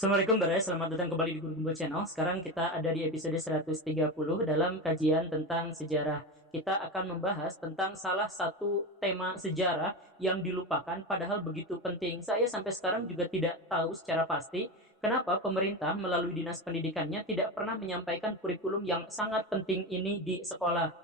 Assalamualaikum Baraya, selamat datang kembali di Guru Gumbo Channel. Sekarang kita ada di episode 130 dalam kajian tentang sejarah. Kita akan membahas tentang salah satu tema sejarah yang dilupakan padahal begitu penting. Saya sampai sekarang juga tidak tahu secara pasti kenapa pemerintah melalui dinas pendidikannya tidak pernah menyampaikan kurikulum yang sangat penting ini di sekolah.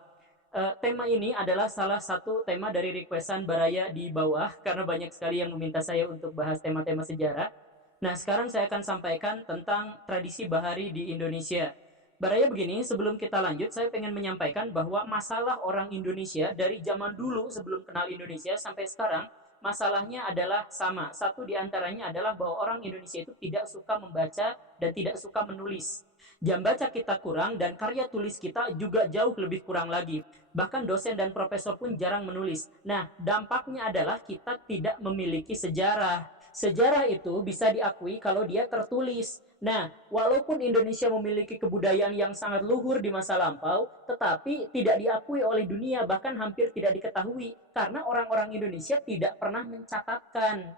Tema ini adalah salah satu tema dari requestan Baraya di bawah karena banyak sekali yang meminta saya untuk bahas tema-tema sejarah. Nah, sekarang saya akan sampaikan tentang tradisi bahari di Indonesia. Baraya begini, sebelum kita lanjut, saya ingin menyampaikan bahwa masalah orang Indonesia dari zaman dulu sebelum kenal Indonesia sampai sekarang, masalahnya adalah sama. Satu di antaranya adalah bahwa orang Indonesia itu tidak suka membaca dan tidak suka menulis. Jam baca kita kurang dan karya tulis kita juga jauh lebih kurang lagi. Bahkan dosen dan profesor pun jarang menulis. Nah, dampaknya adalah kita tidak memiliki sejarah. Sejarah itu bisa diakui kalau dia tertulis. Nah, walaupun Indonesia memiliki kebudayaan yang sangat luhur di masa lampau, tetapi tidak diakui oleh dunia, bahkan hampir tidak diketahui, karena orang-orang Indonesia tidak pernah mencatatkan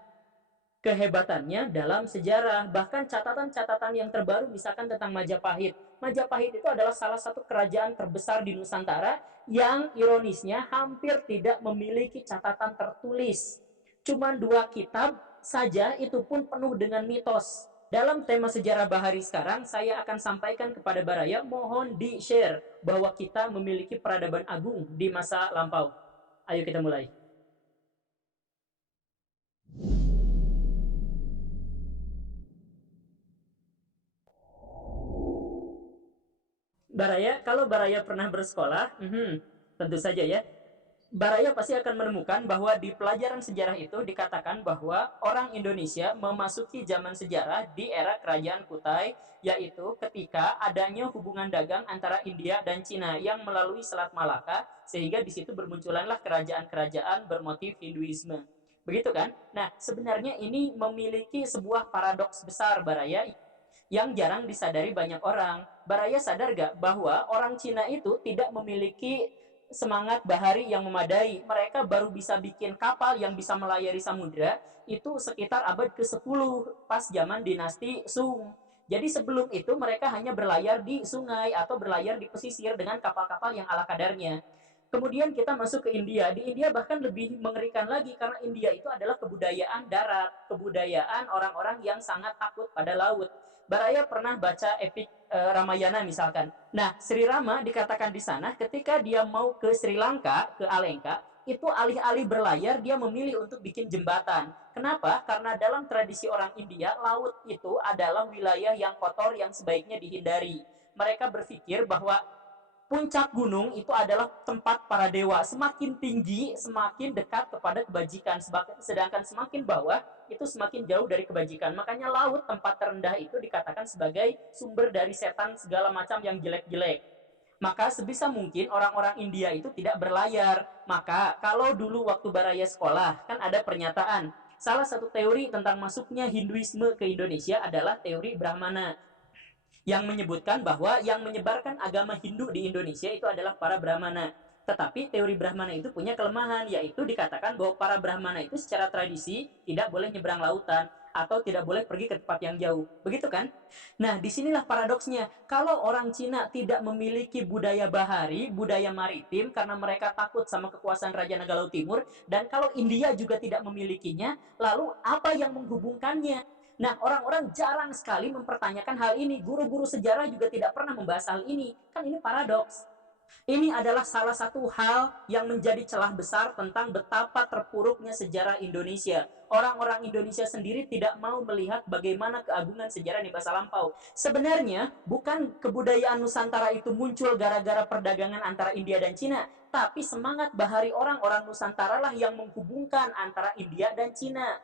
kehebatannya dalam sejarah. Bahkan catatan-catatan yang terbaru misalkan tentang Majapahit. Majapahit itu adalah salah satu kerajaan terbesar di Nusantara yang ironisnya hampir tidak memiliki catatan tertulis. Cuma dua kitab saja, itu pun penuh dengan mitos. Dalam tema sejarah bahari sekarang, saya akan sampaikan kepada Baraya, mohon di-share bahwa kita memiliki peradaban agung di masa lampau. Ayo kita mulai. Baraya, kalau Baraya pernah bersekolah, tentu saja ya, Baraya pasti akan menemukan bahwa di pelajaran sejarah itu dikatakan bahwa orang Indonesia memasuki zaman sejarah di era Kerajaan Kutai, yaitu ketika adanya hubungan dagang antara India dan Cina yang melalui Selat Malaka, sehingga di situ bermunculanlah kerajaan-kerajaan bermotif Hinduisme. Begitu kan? Nah, sebenarnya ini memiliki sebuah paradoks besar, Baraya, yang jarang disadari banyak orang. Baraya sadar gak bahwa orang Cina itu tidak memiliki semangat bahari yang memadai. Mereka baru bisa bikin kapal yang bisa melayari samudra itu sekitar abad ke-10 pas zaman dinasti Sung. Jadi sebelum itu mereka hanya berlayar di sungai atau berlayar di pesisir dengan kapal-kapal yang ala kadarnya. Kemudian kita masuk ke India. Di India bahkan lebih mengerikan lagi karena India itu adalah kebudayaan darat, kebudayaan orang-orang yang sangat takut pada laut. Baraya pernah baca epik Ramayana misalkan. Nah, Sri Rama dikatakan di sana ketika dia mau ke Sri Lanka, ke Alengka, itu alih-alih berlayar dia memilih untuk bikin jembatan. Kenapa? Karena dalam tradisi orang India, laut itu adalah wilayah yang kotor yang sebaiknya dihindari. Mereka berpikir bahwa puncak gunung itu adalah tempat para dewa. Semakin tinggi, semakin dekat kepada kebajikan. Sedangkan semakin bawah, itu semakin jauh dari kebajikan. Makanya laut, tempat terendah itu dikatakan sebagai sumber dari setan segala macam yang jelek-jelek. Maka sebisa mungkin orang-orang India itu tidak berlayar. Maka kalau dulu waktu Baraya sekolah, kan ada pernyataan. Salah satu teori tentang masuknya Hinduisme ke Indonesia adalah teori Brahmana, yang menyebutkan bahwa yang menyebarkan agama Hindu di Indonesia itu adalah para Brahmana. Tetapi teori Brahmana itu punya kelemahan, yaitu dikatakan bahwa para Brahmana itu secara tradisi tidak boleh nyebrang lautan atau tidak boleh pergi ke tempat yang jauh. Begitu kan? Nah, disinilah paradoksnya. Kalau orang Cina tidak memiliki budaya bahari, budaya maritim, karena mereka takut sama kekuasaan Raja Naga Laut Timur, dan kalau India juga tidak memilikinya, lalu apa yang menghubungkannya? Nah, orang-orang jarang sekali mempertanyakan hal ini. Guru-guru sejarah juga tidak pernah membahas hal ini. Kan ini paradoks. Ini adalah salah satu hal yang menjadi celah besar tentang betapa terpuruknya sejarah Indonesia. Orang-orang Indonesia sendiri tidak mau melihat bagaimana keagungan sejarah di masa lampau. Sebenarnya bukan kebudayaan Nusantara itu muncul gara-gara perdagangan antara India dan Cina, tapi semangat bahari orang-orang Nusantara lah yang menghubungkan antara India dan Cina.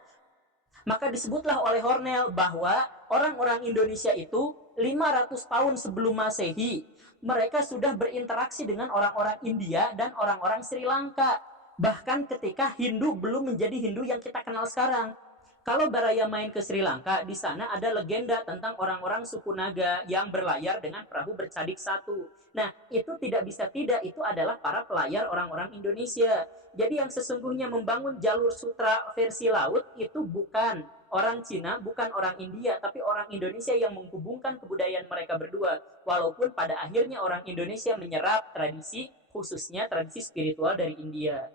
Maka disebutlah oleh Hornell bahwa orang-orang Indonesia itu 500 tahun sebelum Masehi, mereka sudah berinteraksi dengan orang-orang India dan orang-orang Sri Lanka. Bahkan ketika Hindu belum menjadi Hindu yang kita kenal sekarang. Kalau Baraya main ke Sri Lanka, di sana ada legenda tentang orang-orang suku Naga yang berlayar dengan perahu bercadik satu. Nah, itu tidak bisa tidak, itu adalah para pelayar orang-orang Indonesia. Jadi yang sesungguhnya membangun jalur sutra versi laut itu bukan orang Cina bukan orang India, tapi orang Indonesia yang menghubungkan kebudayaan mereka berdua. Walaupun pada akhirnya orang Indonesia menyerap tradisi, khususnya tradisi spiritual dari India.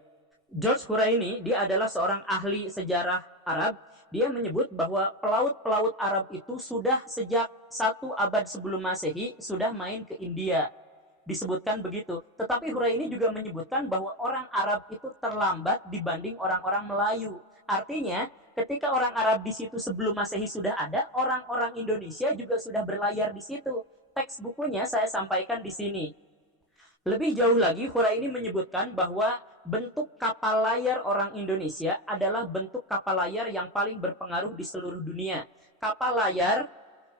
George Huraini, dia adalah seorang ahli sejarah Arab. Dia menyebut bahwa pelaut-pelaut Arab itu sudah sejak 1 abad sebelum Masehi sudah main ke India. Disebutkan begitu. Tetapi Huraini juga menyebutkan bahwa orang Arab itu terlambat dibanding orang-orang Melayu. Artinya, ketika orang Arab di situ sebelum Masehi sudah ada, orang-orang Indonesia juga sudah berlayar di situ. Teks bukunya saya sampaikan di sini. Lebih jauh lagi, Huraini menyebutkan bahwa bentuk kapal layar orang Indonesia adalah bentuk kapal layar yang paling berpengaruh di seluruh dunia. Kapal layar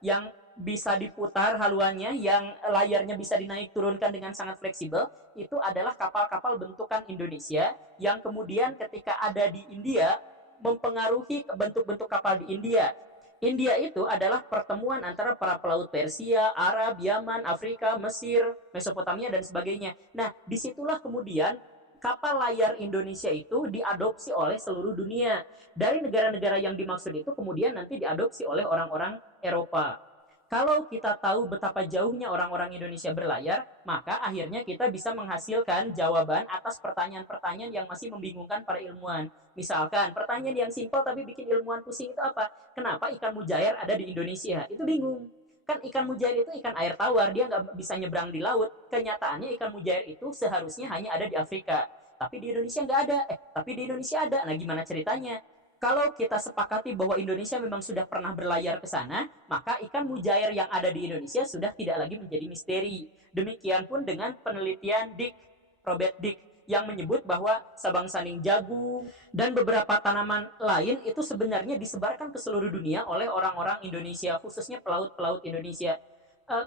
yang bisa diputar haluannya, yang layarnya bisa dinaik turunkan dengan sangat fleksibel, itu adalah kapal-kapal bentukan Indonesia yang kemudian ketika ada di India mempengaruhi bentuk-bentuk kapal di India. India itu adalah pertemuan antara para pelaut Persia, Arab, Yaman, Afrika, Mesir, Mesopotamia, dan sebagainya. Nah, disitulah kemudian kapal layar Indonesia itu diadopsi oleh seluruh dunia. Dari negara-negara yang dimaksud itu kemudian nanti diadopsi oleh orang-orang Eropa. Kalau kita tahu betapa jauhnya orang-orang Indonesia berlayar, maka akhirnya kita bisa menghasilkan jawaban atas pertanyaan-pertanyaan yang masih membingungkan para ilmuwan. Misalkan, pertanyaan yang simpel tapi bikin ilmuwan pusing itu apa? Kenapa ikan mujair ada di Indonesia? Itu bingung. Kan ikan mujair itu ikan air tawar, dia nggak bisa nyebrang di laut. Kenyataannya ikan mujair itu seharusnya hanya ada di Afrika. Tapi di Indonesia nggak ada. Tapi di Indonesia ada. Nah, gimana ceritanya? Kalau kita sepakati bahwa Indonesia memang sudah pernah berlayar ke sana, maka ikan mujair yang ada di Indonesia sudah tidak lagi menjadi misteri. Demikian pun dengan penelitian Robert Dick, yang menyebut bahwa sabang saning jagung dan beberapa tanaman lain itu sebenarnya disebarkan ke seluruh dunia oleh orang-orang Indonesia, khususnya pelaut-pelaut Indonesia.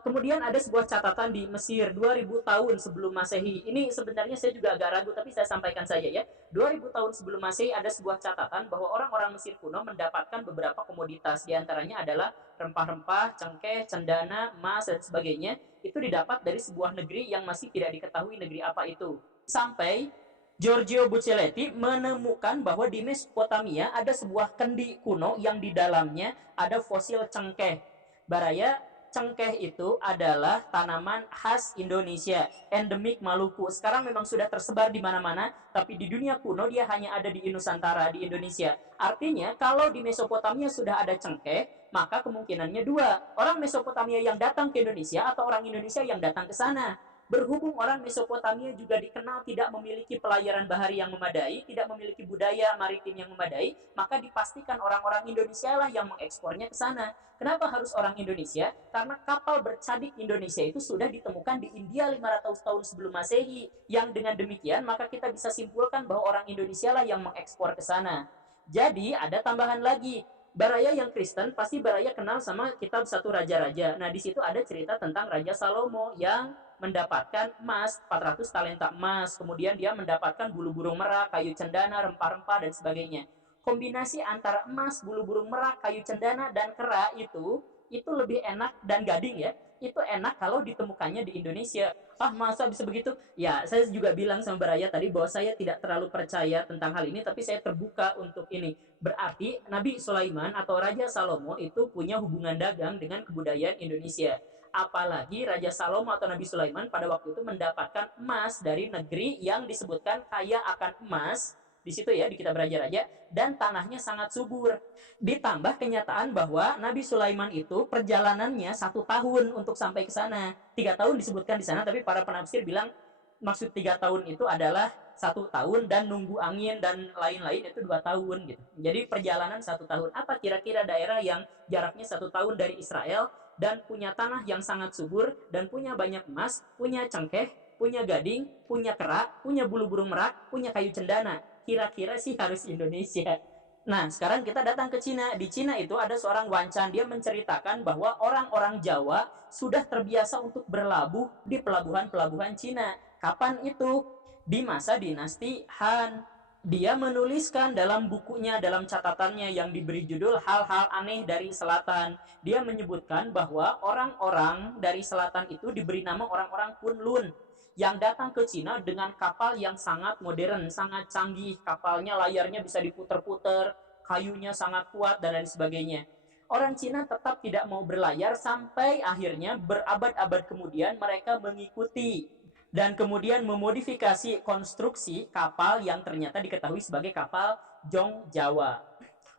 Kemudian ada sebuah catatan di Mesir 2000 tahun sebelum Masehi. Ini sebenarnya saya juga agak ragu, tapi saya sampaikan saja ya. 2000 tahun sebelum Masehi ada sebuah catatan bahwa orang-orang Mesir kuno mendapatkan beberapa komoditas. Di antaranya adalah rempah-rempah, cengkeh, cendana, emas, dan sebagainya. Itu didapat dari sebuah negeri yang masih tidak diketahui negeri apa itu. Sampai Giorgio Buccellati menemukan bahwa di Mesopotamia ada sebuah kendi kuno yang di dalamnya ada fosil cengkeh. Baraya, cengkeh itu adalah tanaman khas Indonesia, endemik Maluku. Sekarang memang sudah tersebar di mana-mana, tapi di dunia kuno dia hanya ada di Nusantara, di Indonesia. Artinya, kalau di Mesopotamia sudah ada cengkeh, maka kemungkinannya dua. Orang Mesopotamia yang datang ke Indonesia atau orang Indonesia yang datang ke sana. Berhubung orang Mesopotamia juga dikenal tidak memiliki pelayaran bahari yang memadai, tidak memiliki budaya maritim yang memadai, maka dipastikan orang-orang Indonesia lah yang mengekspornya ke sana. Kenapa harus orang Indonesia? Karena kapal bercadik Indonesia itu sudah ditemukan di India 500 tahun sebelum Masehi. Yang dengan demikian, maka kita bisa simpulkan bahwa orang Indonesia lah yang mengekspor ke sana. Jadi, ada tambahan lagi. Baraya yang Kristen pasti Baraya kenal sama kitab Satu Raja-Raja. Nah, di situ ada cerita tentang Raja Salomo yang mendapatkan emas, 400 talenta emas, kemudian dia mendapatkan bulu burung merak, kayu cendana, rempah-rempah, dan sebagainya. Kombinasi antara emas, bulu burung merak, kayu cendana, dan kera itu lebih enak, dan gading ya, itu enak kalau ditemukannya di Indonesia. Ah, masa bisa begitu? Ya, saya juga bilang sama Baraya tadi bahwa saya tidak terlalu percaya tentang hal ini, tapi saya terbuka untuk ini. Berarti Nabi Sulaiman atau Raja Salomo itu punya hubungan dagang dengan kebudayaan Indonesia. Apalagi Raja Salomo atau Nabi Sulaiman pada waktu itu mendapatkan emas dari negeri yang disebutkan kaya akan emas, di situ ya di kitab Raja-Raja, dan tanahnya sangat subur. Ditambah kenyataan bahwa Nabi Sulaiman itu perjalanannya 1 tahun untuk sampai ke sana. 3 tahun disebutkan di sana, tapi para penafsir bilang maksud 3 tahun itu adalah 1 tahun dan nunggu angin dan lain-lain itu 2 tahun gitu. Jadi perjalanan 1 tahun. Apa kira-kira daerah yang jaraknya 1 tahun dari Israel dan punya tanah yang sangat subur dan punya banyak emas, punya cengkeh, punya gading, punya kera, punya bulu burung merak, punya kayu cendana? Kira-kira sih harus Indonesia. Nah, sekarang kita datang ke Cina. Di Cina itu ada seorang Wancan, dia menceritakan bahwa orang-orang Jawa sudah terbiasa untuk berlabuh di pelabuhan-pelabuhan Cina. Kapan itu? Di masa dinasti Han. Dia menuliskan dalam bukunya, dalam catatannya yang diberi judul Hal-hal Aneh dari Selatan. Dia menyebutkan bahwa orang-orang dari selatan itu diberi nama orang-orang Kunlun, yang datang ke Cina dengan kapal yang sangat modern, sangat canggih. Kapalnya layarnya bisa diputer-puter, kayunya sangat kuat dan lain sebagainya. Orang Cina tetap tidak mau berlayar sampai akhirnya berabad-abad kemudian mereka mengikuti dan kemudian memodifikasi konstruksi kapal yang ternyata diketahui sebagai kapal Jong Jawa.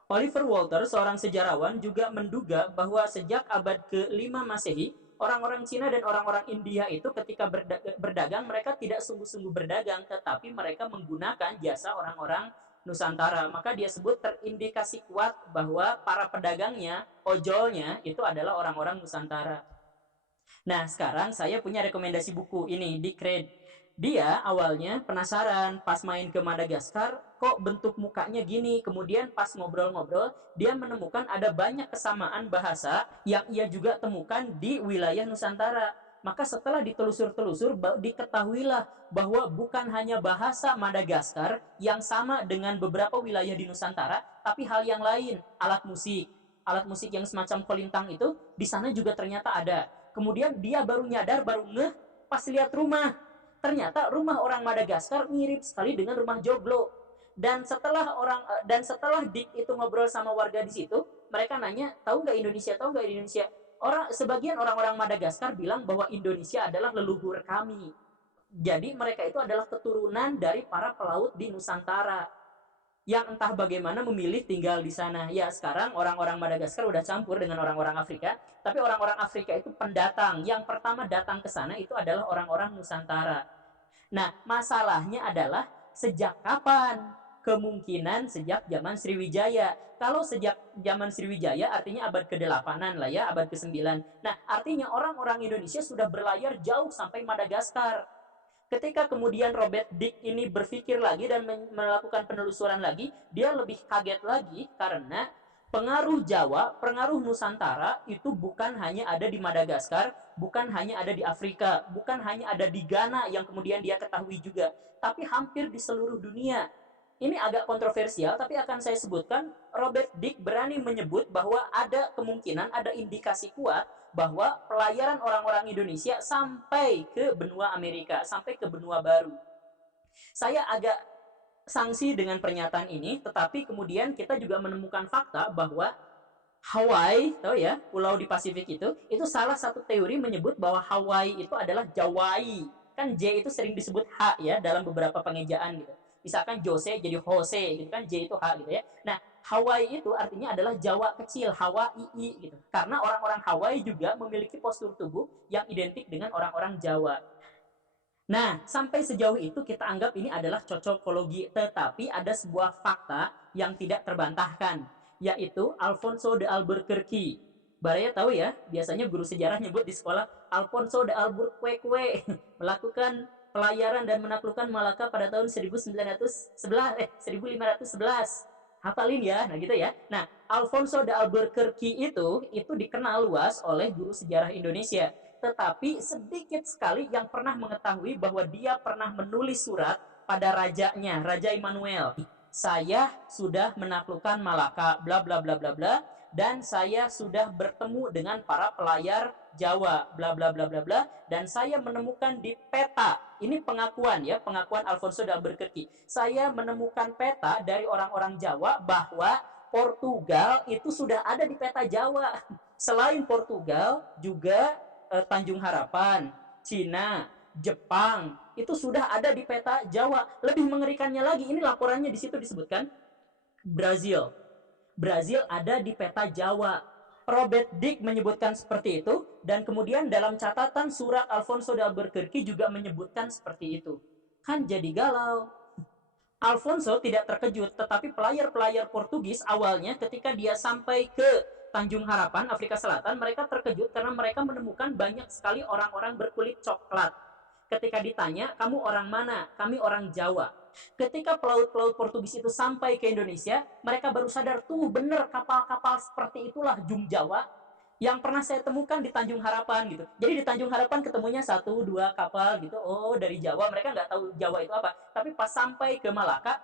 Oliver Walter, seorang sejarawan, juga menduga bahwa sejak abad ke-5 Masehi, orang-orang Cina dan orang-orang India itu ketika berdagang, mereka tidak sungguh-sungguh berdagang, tetapi mereka menggunakan jasa orang-orang Nusantara. Maka dia sebut terindikasi kuat bahwa para pedagangnya, ojolnya, itu adalah orang-orang Nusantara. Nah, sekarang saya punya rekomendasi buku ini di Cred. Dia awalnya penasaran pas main ke Madagaskar, kok bentuk mukanya gini. Kemudian pas ngobrol-ngobrol, dia menemukan ada banyak kesamaan bahasa yang ia juga temukan di wilayah Nusantara. Maka setelah ditelusur-telusur, diketahuilah bahwa bukan hanya bahasa Madagaskar yang sama dengan beberapa wilayah di Nusantara, tapi hal yang lain, alat musik. Alat musik yang semacam kolintang itu di sana juga ternyata ada. Kemudian dia baru nyadar, baru ngeh pas lihat rumah. Ternyata rumah orang Madagaskar mirip sekali dengan rumah Joglo. Dan setelah Dick itu ngobrol sama warga di situ, mereka nanya, tahu nggak Indonesia, tahu nggak Indonesia? Sebagian orang-orang Madagaskar bilang bahwa Indonesia adalah leluhur kami. Jadi mereka itu adalah keturunan dari para pelaut di Nusantara yang entah bagaimana memilih tinggal di sana. Ya, sekarang orang-orang Madagaskar udah campur dengan orang-orang Afrika, tapi orang-orang Afrika itu pendatang. Yang pertama datang ke sana itu adalah orang-orang Nusantara. Nah, masalahnya adalah sejak kapan? Kemungkinan sejak zaman Sriwijaya. Kalau sejak zaman Sriwijaya artinya abad ke-8-an lah ya, abad ke-9. Nah, artinya orang-orang Indonesia sudah berlayar jauh sampai Madagaskar. Ketika kemudian Robert Dick ini berpikir lagi dan melakukan penelusuran lagi, dia lebih kaget lagi karena pengaruh Jawa, pengaruh Nusantara itu bukan hanya ada di Madagaskar, bukan hanya ada di Afrika, bukan hanya ada di Ghana yang kemudian dia ketahui juga, tapi hampir di seluruh dunia. Ini agak kontroversial, tapi akan saya sebutkan. Robert Dick berani menyebut bahwa ada kemungkinan, ada indikasi kuat bahwa pelayaran orang-orang Indonesia sampai ke benua Amerika, sampai ke benua baru. Saya agak sangsi dengan pernyataan ini, tetapi kemudian kita juga menemukan fakta bahwa Hawaii, tahu ya, pulau di Pasifik itu salah satu teori menyebut bahwa Hawaii itu adalah Jawai. Kan J itu sering disebut H ya dalam beberapa pengejaan gitu. Misalkan Jose jadi Jose gitu kan, J itu H gitu ya. Nah, Hawaii itu artinya adalah Jawa kecil, Hawaii gitu. Karena orang-orang Hawaii juga memiliki postur tubuh yang identik dengan orang-orang Jawa. Nah, sampai sejauh itu kita anggap ini adalah cocokologi, tetapi ada sebuah fakta yang tidak terbantahkan, yaitu Alfonso de Albuquerque. Baraya tahu ya, biasanya guru sejarah nyebut di sekolah Alfonso de Albuquerque melakukan pelayaran dan menaklukkan Malaka pada tahun 1511. Hafalin ya, nah gitu ya. Nah, Alfonso de Albuquerque itu dikenal luas oleh guru sejarah Indonesia. Tetapi sedikit sekali yang pernah mengetahui bahwa dia pernah menulis surat pada rajanya, Raja Immanuel. Saya sudah menaklukkan Malaka, bla bla bla bla bla, dan saya sudah bertemu dengan para pelayar Jawa, bla bla bla bla bla, dan saya menemukan di peta, ini pengakuan ya, pengakuan Alfonso de Albuquerque. Saya menemukan peta dari orang-orang Jawa bahwa Portugal itu sudah ada di peta Jawa. Selain Portugal, juga Tanjung Harapan, Cina, Jepang, itu sudah ada di peta Jawa. Lebih mengerikannya lagi, ini laporannya di situ disebutkan Brazil. Brazil ada di peta Jawa. Robert Dick menyebutkan seperti itu, dan kemudian dalam catatan surat Alfonso de Albuquerque juga menyebutkan seperti itu. Kan jadi galau. Alfonso tidak terkejut, tetapi pelayar-pelayar Portugis awalnya ketika dia sampai ke Tanjung Harapan, Afrika Selatan, mereka terkejut karena mereka menemukan banyak sekali orang-orang berkulit coklat. Ketika ditanya, kamu orang mana? Kami orang Jawa. Ketika pelaut-pelaut Portugis itu sampai ke Indonesia, mereka baru sadar, tuh bener kapal-kapal seperti itulah Jum Jawa yang pernah saya temukan di Tanjung Harapan gitu. Jadi di Tanjung Harapan ketemunya 1-2 kapal gitu. Oh, dari Jawa. Mereka nggak tahu Jawa itu apa. Tapi pas sampai ke Malaka,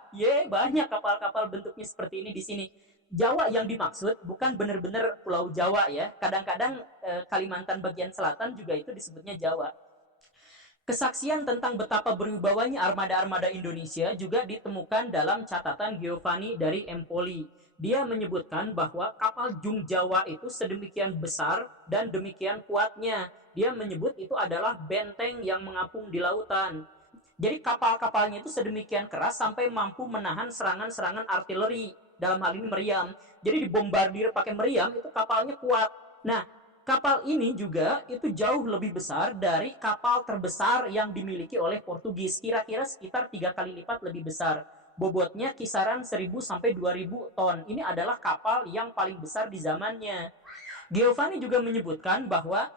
banyak kapal-kapal bentuknya seperti ini di sini. Jawa yang dimaksud bukan benar-benar Pulau Jawa ya. Kadang-kadang Kalimantan bagian selatan juga itu disebutnya Jawa. Kesaksian tentang betapa berwibawanya armada-armada Indonesia juga ditemukan dalam catatan Giovanni dari Empoli. Dia menyebutkan bahwa kapal Jung Jawa itu sedemikian besar dan demikian kuatnya. Dia menyebut itu adalah benteng yang mengapung di lautan. Jadi kapal-kapalnya itu sedemikian keras sampai mampu menahan serangan-serangan artileri, dalam hal ini meriam. Jadi dibombardir pakai meriam, itu kapalnya kuat. Nah, kapal ini juga itu jauh lebih besar dari kapal terbesar yang dimiliki oleh Portugis. Kira-kira sekitar 3 kali lipat lebih besar. Bobotnya kisaran 1.000 sampai 2.000 ton. Ini adalah kapal yang paling besar di zamannya. Giovanni juga menyebutkan bahwa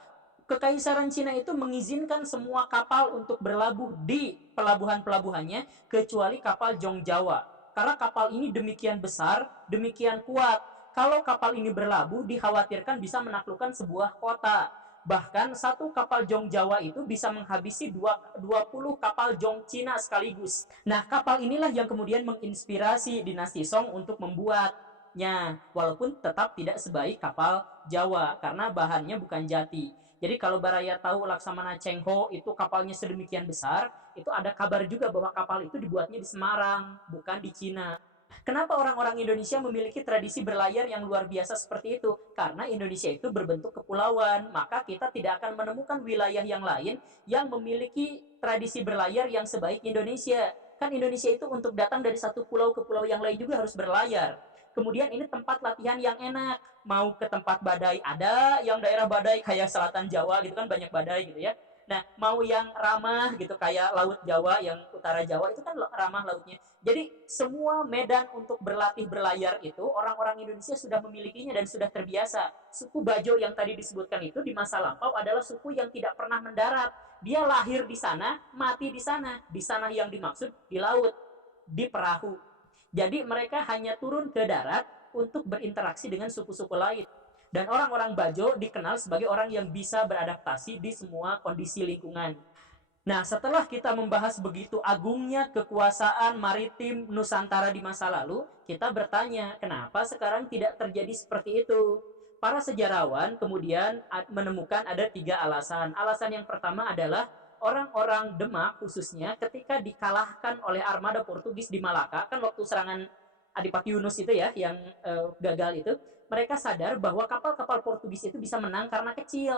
Kekaisaran Cina itu mengizinkan semua kapal untuk berlabuh di pelabuhan-pelabuhannya kecuali kapal Zhongjawa. Karena kapal ini demikian besar, demikian kuat. Kalau kapal ini berlabuh, dikhawatirkan bisa menaklukkan sebuah kota. Bahkan satu kapal Zhongjawa itu bisa menghabisi 20 kapal Zhong Cina sekaligus. Nah, kapal inilah yang kemudian menginspirasi dinasti Song untuk membuatnya, walaupun tetap tidak sebaik kapal Jawa karena bahannya bukan jati. Jadi kalau Baraya tahu Laksamana Cheng Ho itu kapalnya sedemikian besar, itu ada kabar juga bahwa kapal itu dibuatnya di Semarang, bukan di Cina. Kenapa orang-orang Indonesia memiliki tradisi berlayar yang luar biasa seperti itu? Karena Indonesia itu berbentuk kepulauan, maka kita tidak akan menemukan wilayah yang lain yang memiliki tradisi berlayar yang sebaik Indonesia. Kan Indonesia itu untuk datang dari satu pulau ke pulau yang lain juga harus berlayar. Kemudian ini tempat latihan yang enak. Mau ke tempat badai ada, yang daerah badai kayak selatan Jawa gitu kan banyak badai gitu ya. Nah, mau yang ramah gitu kayak Laut Jawa, yang utara Jawa itu kan ramah lautnya. Jadi semua medan untuk berlatih berlayar itu orang-orang Indonesia sudah memilikinya dan sudah terbiasa. Suku Bajo yang tadi disebutkan itu di masa lampau adalah suku yang tidak pernah mendarat. Dia lahir di sana, mati di sana. Di sana yang dimaksud di laut, di perahu. Jadi mereka hanya turun ke darat untuk berinteraksi dengan suku-suku lain. Dan orang-orang Bajo dikenal sebagai orang yang bisa beradaptasi di semua kondisi lingkungan. Nah, setelah kita membahas begitu agungnya kekuasaan maritim Nusantara di masa lalu, kita bertanya, kenapa sekarang tidak terjadi seperti itu? Para sejarawan kemudian menemukan ada 3 alasan. Alasan yang pertama adalah orang-orang Demak khususnya ketika dikalahkan oleh armada Portugis di Malaka, kan waktu serangan Adipati Yunus itu ya, yang gagal itu, mereka sadar bahwa kapal-kapal Portugis itu bisa menang karena kecil.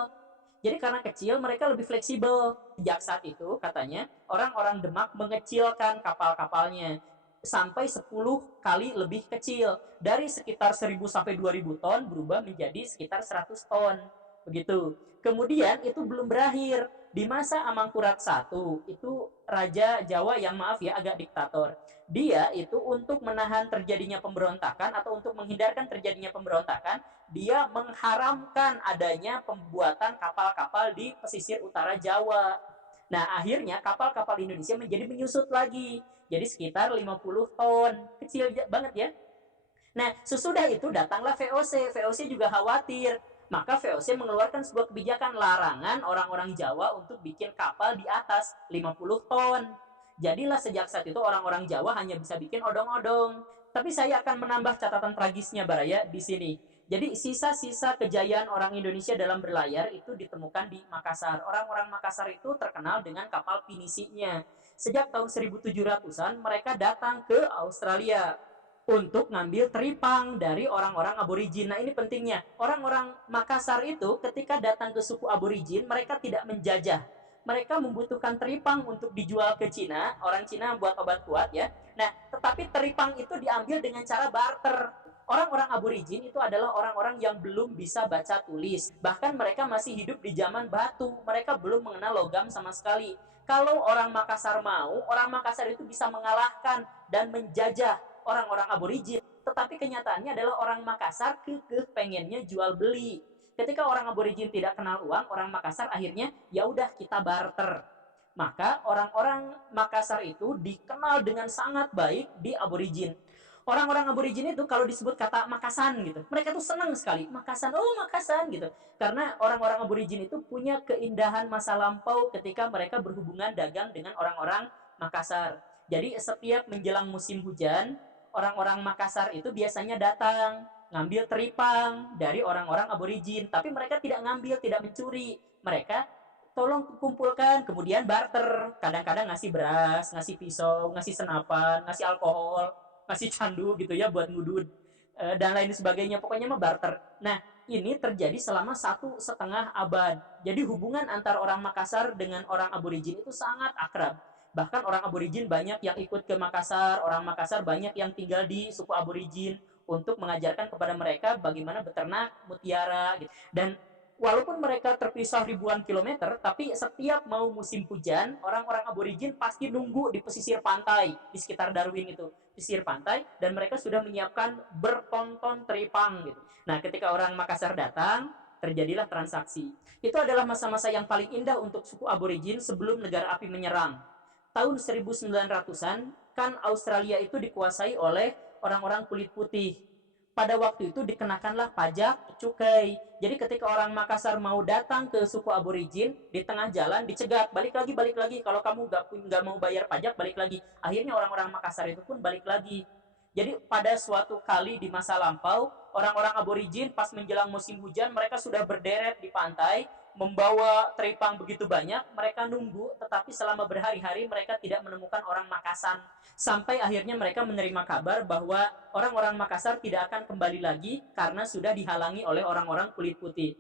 Jadi karena kecil mereka lebih fleksibel. Sejak saat itu katanya orang-orang Demak mengecilkan kapal-kapalnya sampai 10 kali lebih kecil. Dari sekitar 1.000 sampai 2.000 ton berubah menjadi sekitar 100 ton. Begitu. Kemudian itu belum berakhir. Di masa Amangkurat I itu raja Jawa yang maaf ya agak diktator. Dia itu untuk menahan terjadinya pemberontakan atau untuk menghindarkan terjadinya pemberontakan, dia mengharamkan adanya pembuatan kapal-kapal di pesisir utara Jawa. Nah, akhirnya kapal-kapal Indonesia menjadi menyusut lagi. Jadi sekitar 50 ton. Kecil banget ya. Nah, sesudah itu datanglah VOC. VOC juga khawatir. Maka VOC mengeluarkan sebuah kebijakan larangan orang-orang Jawa untuk bikin kapal di atas 50 ton. Jadilah sejak saat itu orang-orang Jawa hanya bisa bikin odong-odong. Tapi saya akan menambah catatan tragisnya Baraya di sini. Jadi sisa-sisa kejayaan orang Indonesia dalam berlayar itu ditemukan di Makassar. Orang-orang Makassar itu terkenal dengan kapal pinisinya. Sejak tahun 1700-an mereka datang ke Australia untuk ngambil teripang dari orang-orang aborigin. Nah, ini pentingnya. Orang-orang Makassar itu ketika datang ke suku aborigin, mereka tidak menjajah. Mereka membutuhkan teripang untuk dijual ke Cina. Orang Cina buat obat kuat ya. Nah, tetapi teripang itu diambil dengan cara barter. Orang-orang aborigin itu adalah orang-orang yang belum bisa baca tulis. Bahkan mereka masih hidup di zaman batu. Mereka belum mengenal logam sama sekali. Kalau orang Makassar mau, orang Makassar itu bisa mengalahkan dan menjajah orang-orang aborigin. Tetapi kenyataannya adalah orang Makassar kekeh pengennya jual beli. Ketika orang aborigin tidak kenal uang, orang Makassar akhirnya ya udah kita barter. Maka orang-orang Makassar itu dikenal dengan sangat baik di aborigin. Orang-orang aborigin itu kalau disebut kata Makasan gitu, mereka tuh senang sekali. Makasan, oh Makasan gitu. Karena orang-orang aborigin itu punya keindahan masa lampau ketika mereka berhubungan dagang dengan orang-orang Makassar. Jadi setiap menjelang musim hujan, orang-orang Makassar itu biasanya datang ngambil teripang dari orang-orang aborigin, tapi mereka tidak ngambil, tidak mencuri. Mereka tolong kumpulkan, kemudian barter. Kadang-kadang ngasih beras, ngasih pisau, ngasih senapan, ngasih alkohol, ngasih candu gitu ya buat ngudud. dan lain sebagainya, pokoknya mah barter. Nah, ini terjadi selama 1,5 abad. Jadi hubungan antara orang Makassar dengan orang aborigin itu sangat akrab. Bahkan orang aborigin banyak yang ikut ke Makassar, orang Makassar banyak yang tinggal di suku aborigin untuk mengajarkan kepada mereka bagaimana beternak mutiara gitu. Dan walaupun mereka terpisah ribuan kilometer, tapi setiap mau musim hujan, orang-orang aborigin pasti nunggu di pesisir pantai di sekitar Darwin itu, pesisir pantai, dan mereka sudah menyiapkan bertonton teripang gitu. Nah, ketika orang Makassar datang, terjadilah transaksi. Itu adalah masa-masa yang paling indah untuk suku aborigin sebelum negara api menyerang. Tahun 1900-an, kan Australia itu dikuasai oleh orang-orang kulit putih. Pada waktu itu dikenakanlah pajak cukai. Jadi ketika orang Makassar mau datang ke suku aborigin, di tengah jalan dicegat, balik lagi. Kalau kamu nggak mau bayar pajak, balik lagi. Akhirnya orang-orang Makassar itu pun balik lagi. Jadi pada suatu kali di masa lampau, orang-orang aborigin pas menjelang musim hujan, mereka sudah berderet di pantai, membawa teripang begitu banyak, mereka nunggu, tetapi selama berhari-hari mereka tidak menemukan orang Makassar. Sampai akhirnya mereka menerima kabar bahwa orang-orang Makassar tidak akan kembali lagi karena sudah dihalangi oleh orang-orang kulit putih.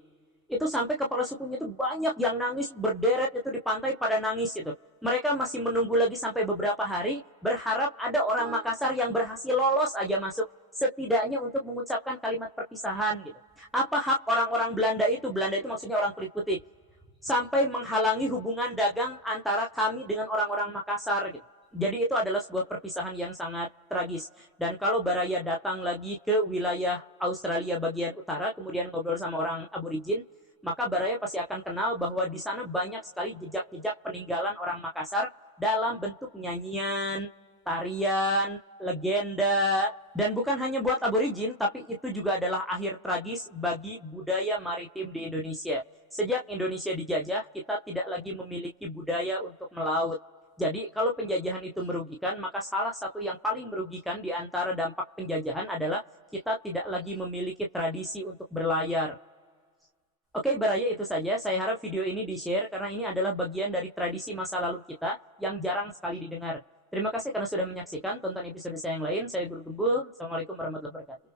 Itu sampai kepala sukunya itu banyak yang nangis, berderet itu di pantai pada nangis itu. Mereka masih menunggu lagi sampai beberapa hari, berharap ada orang Makassar yang berhasil lolos aja masuk, setidaknya untuk mengucapkan kalimat perpisahan gitu. Apa hak orang-orang Belanda itu? Belanda itu maksudnya orang kulit putih. Sampai menghalangi hubungan dagang antara kami dengan orang-orang Makassar gitu. Jadi itu adalah sebuah perpisahan yang sangat tragis. Dan kalau Baraya datang lagi ke wilayah Australia bagian utara, kemudian ngobrol sama orang aborigin, maka Baraya pasti akan kenal bahwa di sana banyak sekali jejak-jejak peninggalan orang Makassar dalam bentuk nyanyian, tarian, legenda, dan bukan hanya buat aborigin, tapi itu juga adalah akhir tragis bagi budaya maritim di Indonesia. Sejak Indonesia dijajah, kita tidak lagi memiliki budaya untuk melaut. Jadi kalau penjajahan itu merugikan, maka salah satu yang paling merugikan di antara dampak penjajahan adalah kita tidak lagi memiliki tradisi untuk berlayar. Oke, Baraya, itu saja. Saya harap video ini di-share karena ini adalah bagian dari tradisi masa lalu kita yang jarang sekali didengar. Terima kasih karena sudah menyaksikan. Tonton episode saya yang lain. Saya Guru Gembul. Assalamualaikum warahmatullahi wabarakatuh.